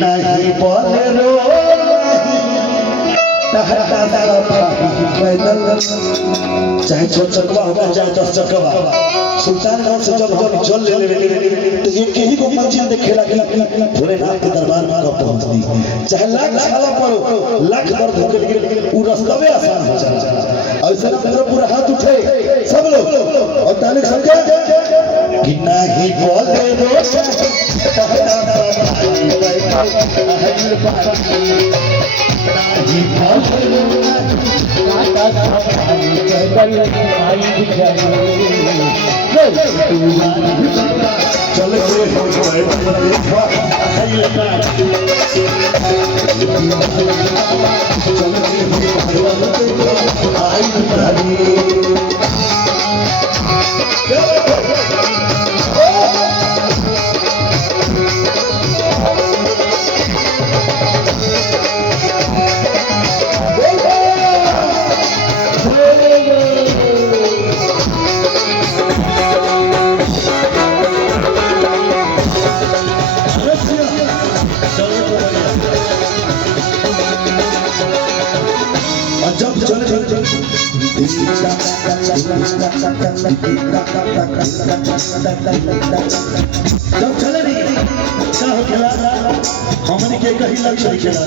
नहीं बोलेरो पैदल चाहे 6 चकवा होगा चाहे 10 चकवा सुल्तानगंज से जब हम चल ले तो एक ही को मंजिल देखेला कि भोलेनाथ के दरबार में कब पहुंचती चाहे लाख साला पड़ो लाख दर्द होके लेकिन वो रास्ता में आसान हो जाला ऐसा ना पूरा हाथ उठे सब लोग और ताली समझे कि नहीं बोलेरो जब चले जब चले नहीं खेला हमने के कहीं लक्ष्य खेला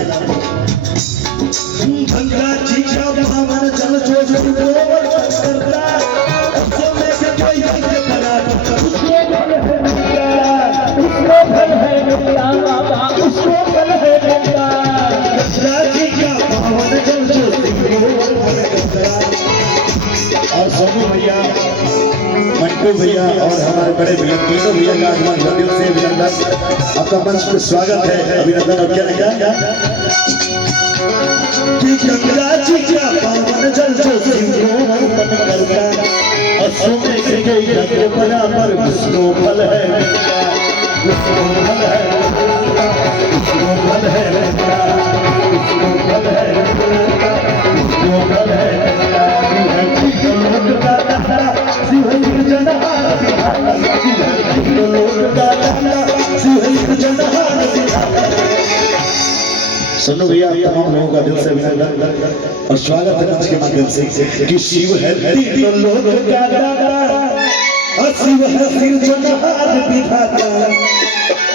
भंगा जी का मन चल जो करता सब लेके कोई के करा उसको फल है मिलता उसको फल है मिलता राजी का मन चल जो और सोनू भैया मंटू भैया और हमारे बड़े भैया तीनों भैया का आगमन दिल से अभिनंदन आपका मंच पर स्वागत है अभिनंदन और क्या लिखा कि गंगा जी का पावन जल जो सिंहों करता और सोने के गई बराबर विष्णु फल है विष्णु फल है विष्णु फल है विष्णु फल है विष्णु फल है सुनो भैया तमाम लोगों का दिल से अभिनंदन और स्वागत है मंच के माध्यम से कि शिव है तीनों लोग का दाता और शिव है सिरजनहार विधाता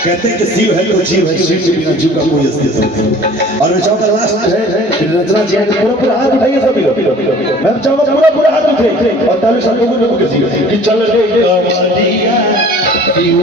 कहते हैं कि शिव है तो जीव है शिव के बिना जीव का कोई अस्तित्व नहीं और मैं चाहूंगा लास्ट है रचना जी पूरा हाथ उठाइए सभी लोग मैं चाहूंगा पूरा हाथ उठाइए और ताली सब लोगों को कि चल रे कमरिया शिव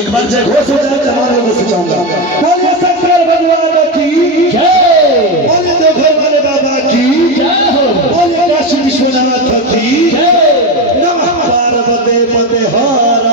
एक बार जय घोष हो जाए तमाम लोगों से चाहूंगा बोलिए शंकर भगवान की जय बोलिए देवघर वाले बाबा की जय बोलिए काशी विश्वनाथ की जय नमः पार्वती पते हर